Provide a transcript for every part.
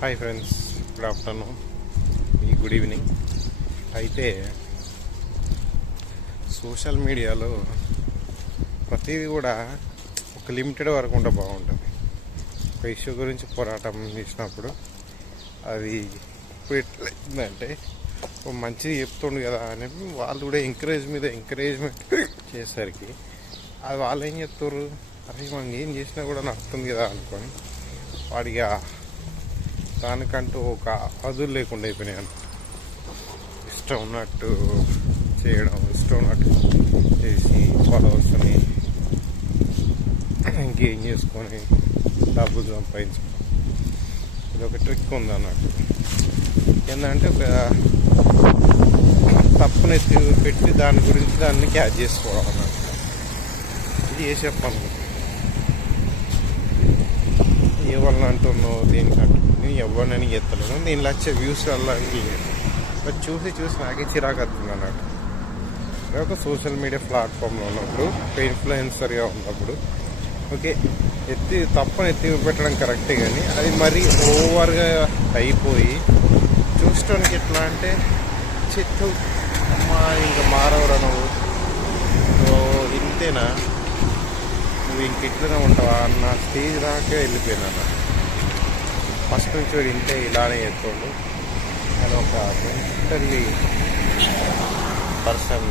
Hi friends, good afternoon, good evening. అయితే social మీడియాలో ప్రతిదీ కూడా ఒక లిమిటెడ్ వరకు ఉంటే బాగుంటుంది. ఒక ఇష్యూ గురించి పోరాటం చేసినప్పుడు అది ఇప్పుడు ఎట్లయిందంటే మంచిది చెప్తుండు కదా అని వాళ్ళు కూడా ఎంకరేజ్మెంట్ చేసేసరికి అది వాళ్ళు ఏం చెప్తారు, అరే మనం ఏం చేసినా కూడా నడుస్తుంది కదా అనుకొని వాడిగా దానికంటూ ఒక అదులు లేకుండా అయిపోయినాయి. ఇష్టం ఉన్నట్టు చేయడం, ఇష్టం ఉన్నట్టు చేసి ఫాలోవర్స్ని ఇంకేం చేసుకొని డబ్బులు సంపాదించుకోవడం. ఇది ఒక ట్రిక్ ఉంది అన్నట్టు. ఏంటంటే ఒక తప్పుని పెట్టి దాని గురించి దాన్ని క్యాచ్ చేసుకోవడం అన్నట్టు. ఇది చేసే పనులు ఎవరిని అంటున్నావు, దేనికి అంటున్నావు, నేను ఎవరినని ఎత్తలేను. నేను లక్ష వ్యూస్ అలాంటి లేదు. చూసి నాకే చిరాకు వస్తుంది అన్నట్టు. ఒక సోషల్ మీడియా ప్లాట్ఫామ్లో ఉన్నప్పుడు, ఒక ఇన్ఫ్లుయెన్సర్గా ఉన్నప్పుడు ఓకే తప్పని ఎత్తి పెట్టడం కరెక్టే, కానీ అది మరీ ఓవర్గా అయిపోయి చూడటానికి ఎట్లా అంటే చెట్టు అమ్మా ఇంకా మారవరా నువ్వు ఇంతేనా, నువ్వు ఇంక ఇట్లనే ఉంటావా అన్న స్టేజ్ దాకా వెళ్ళిపోయినా. ఫస్ట్ నుంచి వాడు ఇంతే ఇలానే చేస్తుండు. అని ఒక మెంటల్లీ పర్సన్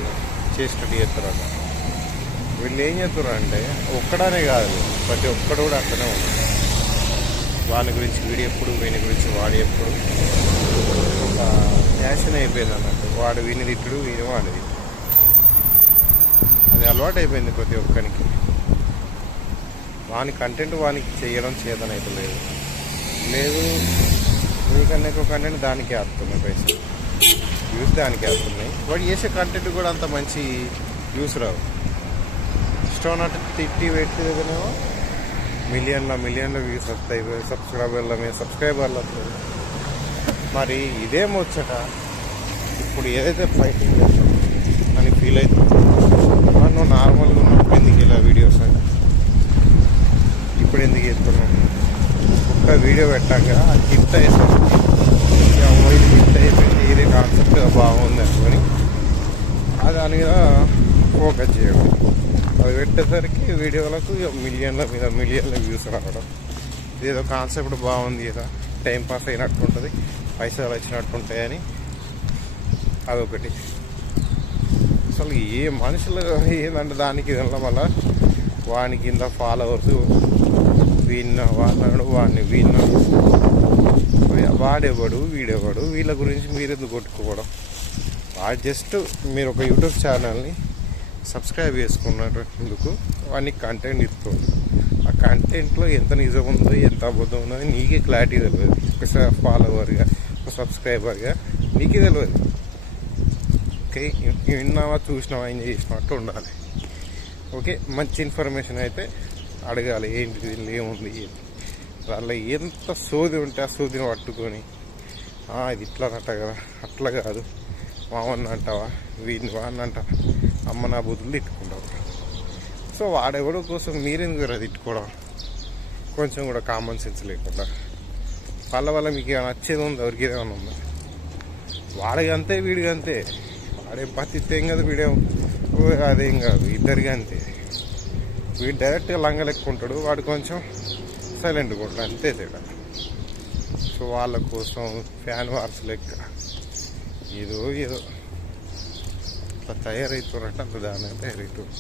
చేసినట్టు చేస్తారు. వీళ్ళు ఏం చేస్తారు అంటే ఒక్కడనే కాదు, ప్రతి ఒక్కడు కూడా అట్లనే ఉన్నాడు. వాని గురించి వీడి ఎప్పుడు, వీని గురించి వాడి ఎప్పుడు ఒక ఫ్యాషన్ అయిపోయింది అన్నట్టు. వాడు వీని తిట్టుడు, వీని వాడి తిట్టుడు. అది అలవాటు అయిపోయింది ప్రతి ఒక్కరికి. వాని కంటెంట్ వానికి చేయడం చేతనైతే లేదు మీకన్నా ఎక్కువ కంటెంట్ దానికే వస్తున్నాయి, పైసలు వ్యూస్ దానికే వస్తున్నాయి. వాడు చేసే కంటెంట్ కూడా అంత మంచి వ్యూస్ రావు. ఇష్టం ఉన్నట్టు తిట్టి పెట్టి దగ్గరేమో మిలియన్ల వ్యూస్ వస్తాయి, సబ్స్క్రైబర్లు వస్తాయి. మరి ఇదేమొచ్చట ఇప్పుడు ఏదైతే ఫైటింగ్ అని ఫీల్ అవుతుంది. నువ్వు నార్మల్గా ఉన్నప్పుడు ఎందుకు ఇలా వీడియోస్ అని ఇప్పుడు ఎందుకు చేస్తున్నావు? ఒక్క వీడియో పెట్టాక హిట్ అయిపోయింది, ఇది హిట్ అయిపోయింది, ఇదే కాన్సెప్ట్ బాగుంది అనుకొని అది దాని మీద ఫోకస్ చేయడం. అది పెట్టేసరికి వీడియోలకు మిలియన్ల వ్యూస్ రావడం. ఇదేదో కాన్సెప్ట్ బాగుంది కదా, టైంపాస్ అయినట్టు ఉంటుంది, పైసలు వచ్చినట్టు ఉంటాయని అదొకటి. అసలు ఏ మనుషులు ఏంటంటే దానికి వెళ్ళడం వల్ల వానికి కింద ఫాలోవర్స్ వాడినాడు, వాడేవాడు వీడేవాడు, వీళ్ళ గురించి మీరు ఎందుకు కొట్టుకోవడం? వాడు జస్ట్ మీరు ఒక యూట్యూబ్ ఛానల్ని సబ్స్క్రైబ్ చేసుకున్నందుకు వాడిని కంటెంట్ ఇస్తుంది. ఆ కంటెంట్లో ఎంత నిజం ఉందో ఎంత అబద్ధం ఉందో నీకే క్లారిటీ తెలియదు. ఒక ఫాలోవర్గా, ఒక సబ్స్క్రైబర్గా నీకే తెలియదు. ఓకే, విన్నావా, చూసినావా, ఎంజాయ్ చేసినట్టు ఉండాలి. ఓకే, మంచి ఇన్ఫర్మేషన్ అయితే అడగాలి, ఏంటి దీనిలో ఏముంది, వాళ్ళ ఎంత సోది ఉంటే ఆ సోదిని పట్టుకొని ఇది ఇట్లా అంట కదా, అట్లా కాదు, మామన్న అంటావా, వీడిని వాడిని అంటావా, అమ్మ నా బుద్ధులు తిట్టుకుంటావు. సో వాడెవడో కోసం మీరెందుకు కదా తిట్టుకోవడం? కొంచెం కూడా కామన్ సెన్స్ లేకుండా వాళ్ళ మీకు నచ్చేది ఉంది, ఎవరికి ఏమైనా ఉందా? వాడికి అంతే, వీడికి అంతే. వాడేం పత్తి ఏం కదా, వీడేం అదేం కాదు, ఇద్దరికి అంతే. వీడు డైరెక్ట్గా లంగలెక్కుంటాడు, వాడు కొంచెం సైలెంట్గా ఉంటాడు, అంతే తేడా. సో వాళ్ళ కోసం ఫ్యాన్ వార్స్ లెక్క ఏదో అట్లా తయారవుతారంటే అంత దాని తయారవుతుంది.